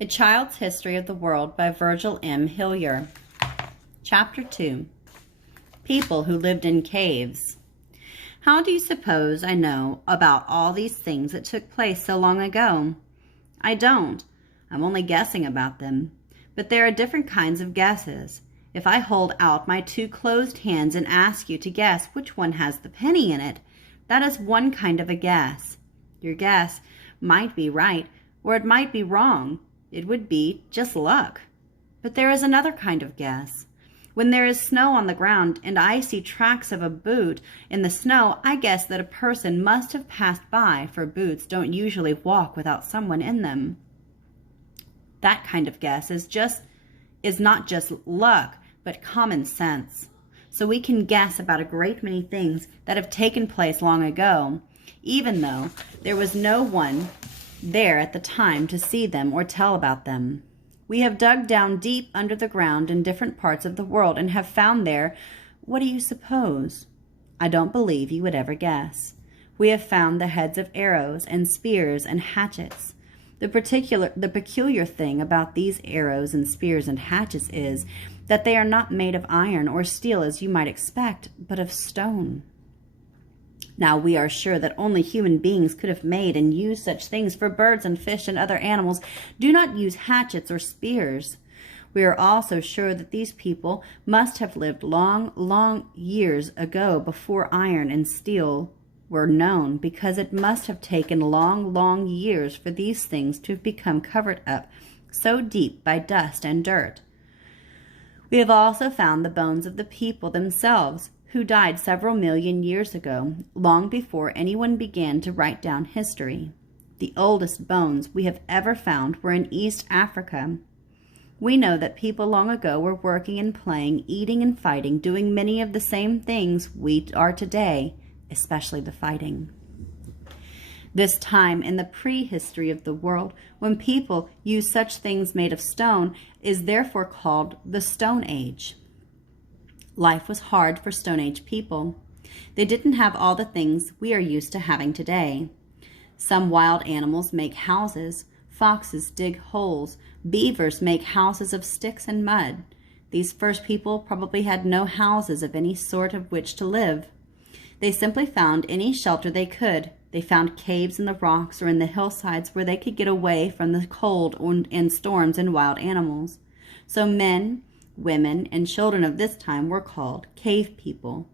A Child's History of the World by Virgil M Hillyer. Chapter 2. People who lived in caves. How do you suppose I know about all these things that took place so long ago? I don't. I'm only guessing about them. But there are different kinds of guesses. If I hold out my two closed hands and ask you to guess which one has the penny in it, that is one kind of a guess. Your guess might be right, or it might be wrong. It would be just luck. But there is another kind of guess. When there is snow on the ground and I see tracks of a boot in the snow, I guess that a person must have passed by, for boots don't usually walk without someone in them. That kind of guess is not just luck, but common sense. So we can guess about a great many things that have taken place long ago, even though there was no one there at the time to see them or tell about them. We have dug down deep under the ground in different parts of the world and have found there, what do you suppose? I don't believe you would ever guess. We have found the heads of arrows and spears and hatchets. The peculiar thing about these arrows and spears and hatchets is that they are not made of iron or steel as you might expect, but of stone. Now we are sure that only human beings could have made and used such things, for birds and fish and other animals do not use hatchets or spears. We are also sure that these people must have lived long, long years ago before iron and steel were known, because it must have taken long, long years for these things to have become covered up so deep by dust and dirt. We have also found the bones of the people themselves, who died several million years ago, long before anyone began to write down history. The oldest bones we have ever found were in East Africa. We know that people long ago were working and playing, eating and fighting, doing many of the same things we are today, especially the fighting. This time in the prehistory of the world, when people used such things made of stone, is therefore called the Stone Age. Life was hard for Stone Age people. They didn't have all the things we are used to having today. Some wild animals make houses. Foxes dig holes. Beavers make houses of sticks and mud. These first people probably had no houses of any sort of which to live. They simply found any shelter they could. They found caves in the rocks or in the hillsides where they could get away from the cold and storms and wild animals. So men, women, and children of this time were called cave people.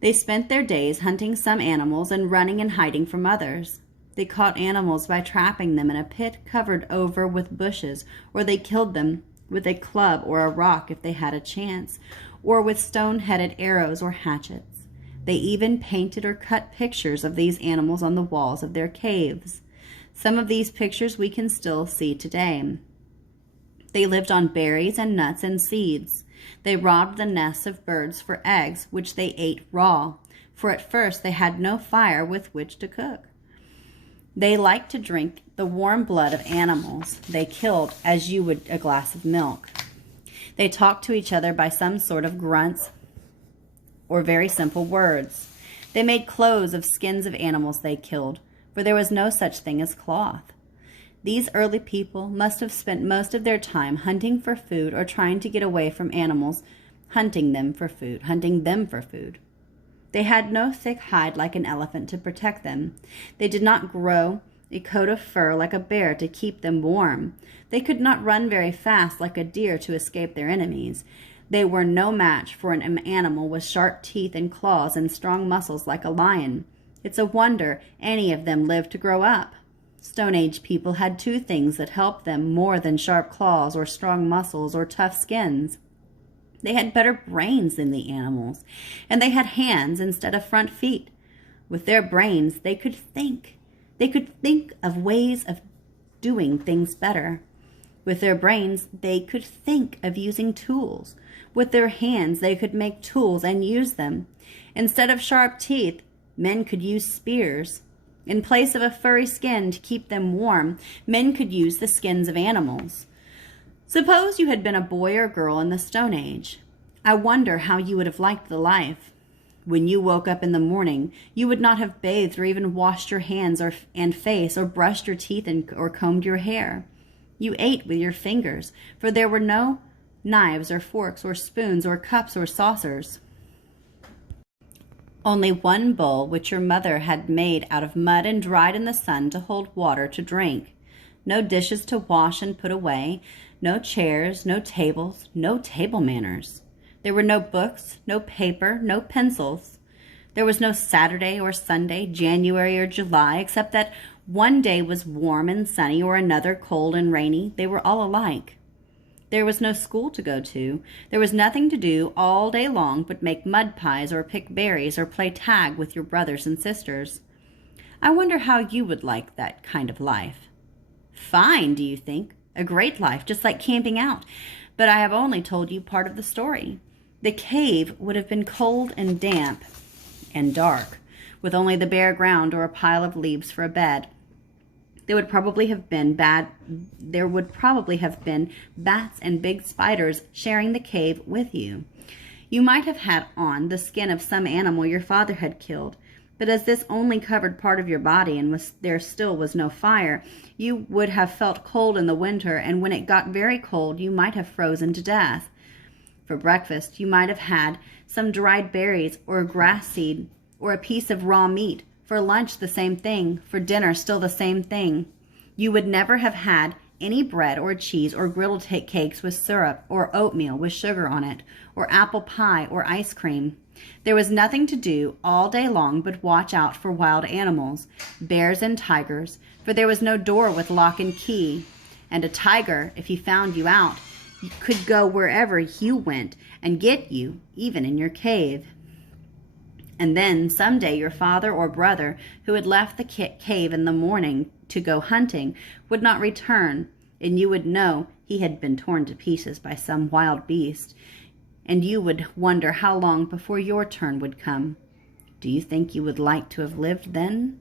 They spent their days hunting some animals and running and hiding from others. They caught animals by trapping them in a pit covered over with bushes, or they killed them with a club or a rock if they had a chance, or with stone-headed arrows or hatchets. They even painted or cut pictures of these animals on the walls of their caves. Some of these pictures we can still see today. They lived on berries and nuts and seeds. They robbed the nests of birds for eggs, which they ate raw, for at first they had no fire with which to cook. They liked to drink the warm blood of animals they killed as you would a glass of milk. They talked to each other by some sort of grunts or very simple words. They made clothes of skins of animals they killed, for there was no such thing as cloth. These early people must have spent most of their time hunting for food or trying to get away from animals, hunting them for food. They had no thick hide like an elephant to protect them. They did not grow a coat of fur like a bear to keep them warm. They could not run very fast like a deer to escape their enemies. They were no match for an animal with sharp teeth and claws and strong muscles like a lion. It's a wonder any of them lived to grow up. Stone Age people had two things that helped them more than sharp claws or strong muscles or tough skins. They had better brains than the animals, and they had hands instead of front feet. With their brains, they could think. They could think of ways of doing things better. With their brains, they could think of using tools. With their hands, they could make tools and use them. Instead of sharp teeth, men could use spears. In place of a furry skin to keep them warm, men could use the skins of animals. Suppose you had been a boy or girl in the Stone Age. I wonder how you would have liked the life. When you woke up in the morning, you would not have bathed or even washed your hands and face or brushed your teeth or combed your hair. You ate with your fingers, for there were no knives or forks or spoons or cups or saucers. Only one bowl which your mother had made out of mud and dried in the sun to hold water to drink. No dishes to wash and put away, no chairs, no tables, no table manners. There were no books, no paper, no pencils. There was no Saturday or Sunday, January or July, except that one day was warm and sunny or another cold and rainy. They were all alike. There was no school to go to. There was nothing to do all day long but make mud pies or pick berries or play tag with your brothers and sisters. I wonder how you would like that kind of life. Fine, do you think? A great life, just like camping out. But I have only told you part of the story. The cave would have been cold and damp and dark, with only the bare ground or a pile of leaves for a bed. There would probably have been bats and big spiders sharing the cave with you. You might have had on the skin of some animal your father had killed, but as this only covered part of your body and there still was no fire, you would have felt cold in the winter, and when it got very cold, you might have frozen to death. For breakfast, you might have had some dried berries or a grass seed or a piece of raw meat. For lunch, the same thing. For dinner, still the same thing. You would never have had any bread or cheese or griddled cakes with syrup or oatmeal with sugar on it or apple pie or ice cream. There was nothing to do all day long but watch out for wild animals, bears and tigers, for there was no door with lock and key. And a tiger, if he found you out, could go wherever you went and get you, even in your cave. And then someday your father or brother, who had left the cave in the morning to go hunting, would not return, and you would know he had been torn to pieces by some wild beast, and you would wonder how long before your turn would come. Do you think you would like to have lived then?